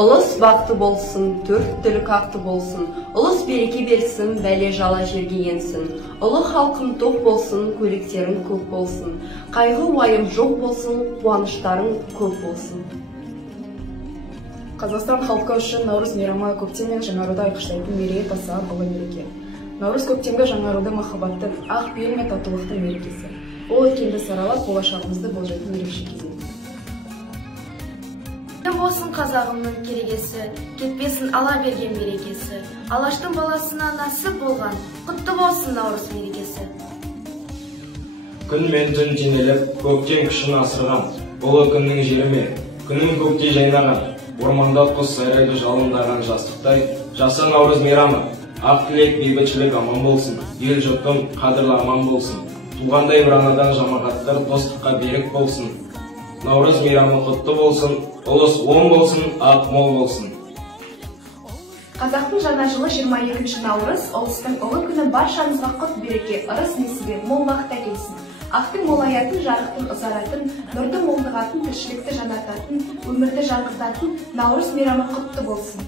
Улыс бақты болсын, төрт түлік ақты болсын, улыс береке берсін, бәле жала жерге енсін. Ұлы халқын тоқ болсын, көліктерін көп болсын. Қайғы уайым жоқ болсын, қуаныштарың көп болсын. Қазақстан халқы үшін Наурыз мейрамы көктем мен жаңаруды айқыштайтын мерейі аса ұлы мереке. Наурыз көктемгі жаңаруды махаббаттың, ақ пейіл мен татулықтың мерекесі. Ол өткенді саралап, болашағымызды болжайтын ерекше кезең. Болсын қазағымның керегесі, кетпесін ала берген берекесі. Алаштың баласына насып болған, құтты болсын Наурыз мерекесі. Күн мен түн теңеліп, көктем күшін асырған, ұлы күннің жеріме, күнің көкте жайнаған, орманда құс сайрайды жалындаған жастықтай, жасы Наурыз мейрамы, ақ тілек бейбітшілік аман болсын, ел жұртым қадірлі аман болсын, туғандай бір анадан жамағаттар достыққа берік болсын. Наурыз мейрамы құтты болсын, ұлыс оң болсын, ақ мол болсын. Қазақтың жаңа жылы 22 наурыз, ұлыстың ұлы күні баршаңызға құт береке, ырыс несібе, мол бақыт әкелсін. Ақтың молаятын, жарықтың ұзаратын, нұрды молдығатын, тіршілікті жанартатын, өмірді жаңғыртатын Наурыз мейрамы құтты болсын.